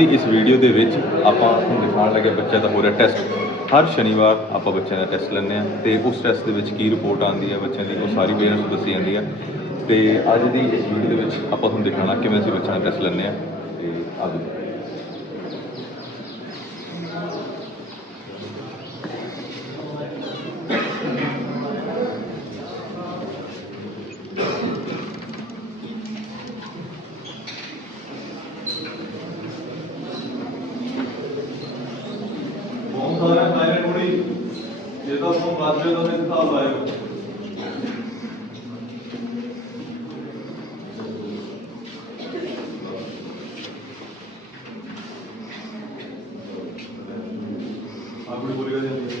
ਦੀ ਇਸ ਵੀਡੀਓ ਦੇ ਵਿੱਚ ਆਪਾਂ ਤੁਹਾਨੂੰ ਦਿਖਾਉਣ ਲੱਗੇ ਬੱਚਿਆਂ ਦਾ ਹੋ ਰਿਹਾ ਟੈਸਟ ਹਰ ਸ਼ਨੀਵਾਰ ਆਪਾਂ ਬੱਚਿਆਂ ਦਾ ਟੈਸਟ ਲੈਂਦੇ ਆ ਤੇ ਉਸ ਟੈਸਟ ਦੇ ਵਿੱਚ ਕੀ ਰਿਪੋਰਟ ਆਉਂਦੀ ਹੈ ਬੱਚਿਆਂ ਦੀ, ਉਹ ਸਾਰੀ ਪੇਰੈਂਟਸ ਨੂੰ ਦੱਸੀ ਜਾਂਦੀ ਹੈ। ਤੇ ਅੱਜ ਦੀ ਇਸ ਵੀਡੀਓ ਦੇ ਵਿੱਚ ਆਪਾਂ ਤੁਹਾਨੂੰ ਦਿਖਾਉਣਾ ਕਿਵੇਂ ਅਸੀਂ ਬੱਚਿਆਂ ਦਾ ਟੈਸਟ ਲੈਂਦੇ ਆ ਤੇ ਆਜੋ ਬਹੁਤ ਸਾਰਾ ਸਾਇਲੈਂਟ ਹੋਣੀ ਜੇ ਤਾਂ ਫੋਨ ਵੱਜ ਜਾਵੇ ਤਾਂ ਫਿਰ ਹਿਸਾਬ ਲਾਇਓ ਆਪਣੀ ਬੋਲੀ ਹੋ ਜਾਂਦੀ ਹੈ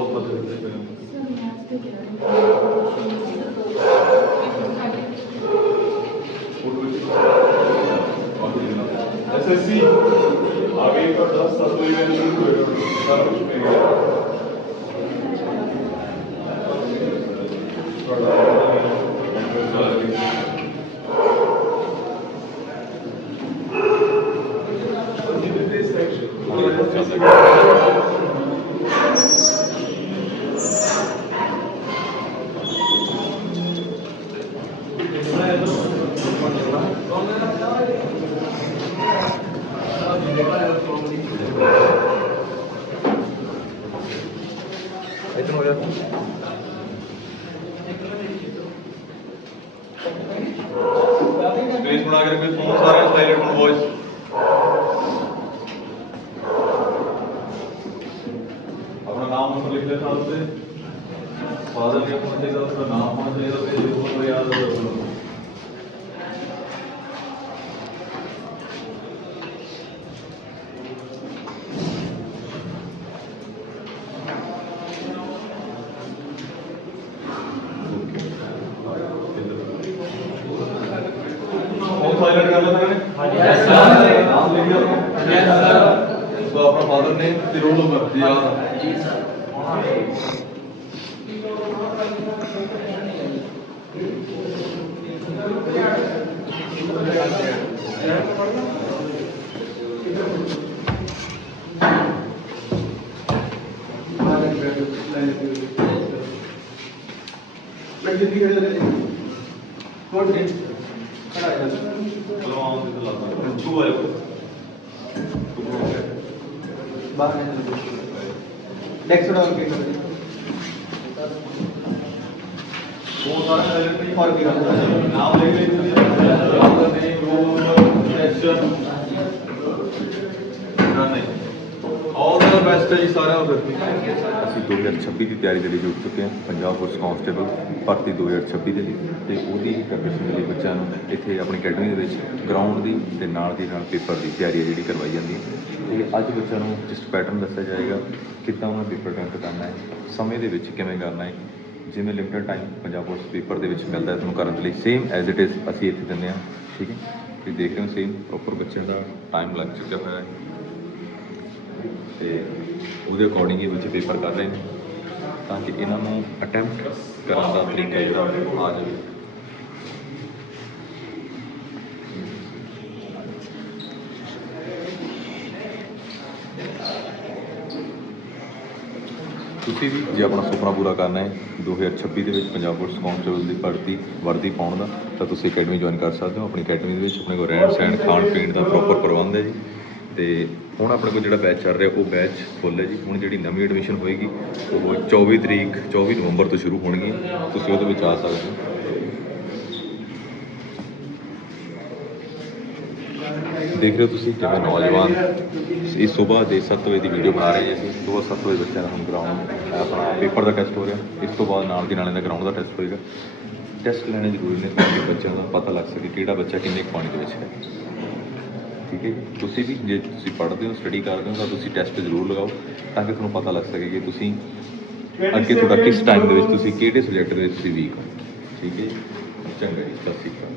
ਬਹੁਤ ਮਦਦ ਕੀਤੀ ਮੈਨੂੰ ਐਸਐਸਸੀ ਆਗੇ ਤਾਂ 10 ਸਾਲ ਤੋਂ ਹੀ ਮੈਨੂੰ ਸ਼ੁਰੂ ਹੋਇਆ ਸਾਰਾ ਕੁਝ ਮਿਲ ਗਿਆ स्पेस बना के रखिए फोन सारे साइलेंट वॉइस अपना नाम नंबर लिख लेना उससे फादर का होना चाहिए उसका नाम होना चाहिए तो फिर उसको गलत है? यस सर नाम ले लिया यस सर इसको अपना फादर ने तिरोल उमर दिया। जी सर मैं ज़िंदगी कर लेते हैं कौन है लाता छू है वो वो सारे साइलेंट नहीं और भी करता है। नाम लिख लीजिए father name roll number section best ਹੈ ਜੀ ਸਾਰਿਆਂ ਨੂੰ ਅਸੀਂ 2026 ਦੀ ਤਿਆਰੀ ਦੇ ਲਈ ਜੁੜ ਚੁੱਕੇ ਹਾਂ, ਪੰਜਾਬ ਪੁਲਿਸ ਕਾਂਸਟੇਬਲ ਭਰਤੀ 2026 ਦੇ ਲਈ ਤੇ ਉਹਦੀ ਪ੍ਰੈਪਰੇਸ਼ਨ ਦੇ ਲਈ ਬੱਚਿਆਂ ਨੂੰ ਇੱਥੇ ਆਪਣੀ ਅਕੈਡਮੀ ਦੇ ਵਿੱਚ ਗਰਾਊਂਡ ਦੀ ਤੇ ਨਾਲ ਦੀ ਨਾਲ ਪੇਪਰ ਦੀ ਤਿਆਰੀ ਹੈ ਜਿਹੜੀ ਕਰਵਾਈ ਜਾਂਦੀ ਹੈ। ਤੇ ਅੱਜ ਬੱਚਿਆਂ ਨੂੰ ਜਿਸ ਪੈਟਰਨ ਦੱਸਿਆ ਜਾਏਗਾ ਕਿੱਦਾਂ ਉਹਨਾਂ ਪੇਪਰ ਅਟੈਂਪਟ ਕਰਨਾ ਹੈ, ਸਮੇਂ ਦੇ ਵਿੱਚ ਕਿਵੇਂ ਕਰਨਾ ਹੈ, ਜਿਵੇਂ limited time Punjab police paper ਦੇ ਵਿੱਚ ਮਿਲਦਾ ਹੈ ਤੁਹਾਨੂੰ ਕਰਨ ਦੇ ਲਈ ਸੇਮ ਐਜ਼ ਇਟ ਇਜ਼ ਅਸੀਂ ਇੱਥੇ ਦਿੰਦੇ ਹਾਂ, ਠੀਕ ਹੈ? ਤੁਸੀਂ ਦੇਖ ਰਹੇ ਹੋ ਸੇਮ ਪ੍ਰੋਪਰ ਬੱਚਿਆਂ ਦਾ ਟਾਈਮ ਲੱਗ ਚੁੱਕਿਆ ਹੋਇਆ ਹੈ। ਤੇ ਉਹਦੇ ਅਕੋਰਡਿੰਗ ਹੀ ਬੱਚੇ ਪੇਪਰ ਕਰ ਰਹੇ ਨੇ, ਤਾਂ ਕਿ ਇਹਨਾਂ ਨੂੰ ਅਟੈਂਪਟ ਕਰਨ ਦਾ ਤਰੀਕਾ ਜਿਹੜਾ ਆ ਜਾਵੇ। ਤੁਸੀਂ ਵੀ ਜੇ ਆਪਣਾ ਸੁਪਨਾ ਪੂਰਾ ਕਰਨਾ ਹੈ 2026 ਦੇ ਵਿੱਚ ਪੰਜਾਬ ਪੁਲਿਸ ਕਾਂਸਟੇਬਲ ਦੀ ਭਰਤੀ ਵਰਦੀ ਪਾਉਣ ਦਾ, ਤਾਂ ਤੁਸੀਂ ਅਕੈਡਮੀ ਜੁਆਇਨ ਕਰ ਸਕਦੇ ਹੋ, ਆਪਣੀ ਅਕੈਡਮੀ ਦੇ ਵਿੱਚ ਆਪਣੇ ਕੋਲ ਰਹਿਣ ਸਹਿਣ ਖਾਣ ਪੀਣ ਦਾ ਪ੍ਰੋਪਰ ਪ੍ਰਬੰਧ ਹੈ ਜੀ। ਤੇ ਹੁਣ ਆਪਣੇ ਕੋਲ ਜਿਹੜਾ ਬੈਚ ਚੱਲ ਰਿਹਾ, ਉਹ ਬੈਚ ਫੁੱਲ ਹੈ ਜੀ। ਹੁਣ ਜਿਹੜੀ ਨਵੀਂ ਐਡਮਿਸ਼ਨ ਹੋਏਗੀ, ਉਹ 24 ਤਰੀਕ 24 ਨਵੰਬਰ ਤੋਂ ਸ਼ੁਰੂ ਹੋਣਗੀ। ਤੁਸੀਂ ਉਹਦੇ ਵਿੱਚ ਆ ਸਕਦੇ ਹੋ। ਦੇਖ ਰਹੇ ਹੋ ਤੁਸੀਂ ਜਿਵੇਂ ਨੌਜਵਾਨ ਇਸ ਸਵੇਰ ਦੇ 7 ਵਜੇ ਦੀ ਵੀਡੀਓ ਬਣਾ ਰਹੇ ਹਾਂ ਅਸੀਂ। ਸਵੇਰ 7 ਵਜੇ ਬੱਚਿਆਂ ਦਾ ਹੁਣ ਗਰਾਊਂਡ ਆਪਣਾ ਪੇਪਰ ਦਾ ਟੈਸਟ ਹੋ ਰਿਹਾ। ਇਸ ਤੋਂ ਬਾਅਦ ਨਾਲ ਦੀ ਨਾਲ ਇਹਦਾ ਗਰਾਊਂਡ ਦਾ ਟੈਸਟ ਹੋਏਗਾ। ਟੈਸਟ ਲੈਣੇ ਜ਼ਰੂਰੀ ਨੇ ਤਾਂ ਕਿ ਬੱਚਿਆਂ ਦਾ ਪਤਾ ਲੱਗ ਸਕੇ ਕਿਹੜਾ ਬੱਚਾ ਕਿੰਨੇ ਕੁ ਪਾਣੀ ਦੇ ਵਿੱਚ ਹੈ। ਠੀਕ ਹੈ ਤੁਸੀਂ ਵੀ ਜੇ ਤੁਸੀਂ ਪੜ੍ਹਦੇ ਹੋ ਸਟੱਡੀ ਕਰਦੇ ਹੋ, ਤਾਂ ਤੁਸੀਂ ਟੈਸਟ ਜ਼ਰੂਰ ਲਗਾਓ ਤਾਂ ਕਿ ਤੁਹਾਨੂੰ ਪਤਾ ਲੱਗ ਸਕੇ ਕਿ ਤੁਸੀਂ ਅੱਗੇ ਤੁਹਾਡਾ ਕਿਸ ਟਾਈਮ ਦੇ ਵਿੱਚ ਤੁਸੀਂ ਕਿਹੜੇ ਸਬਜੈਕਟ ਦੇ ਵਿੱਚ ਤੁਸੀਂ ਵੀਕ ਹੋ। ਠੀਕ ਹੈ ਚੰਗਾ ਜੀ, ਸਤਿ ਸ਼੍ਰੀ ਅਕਾਲ।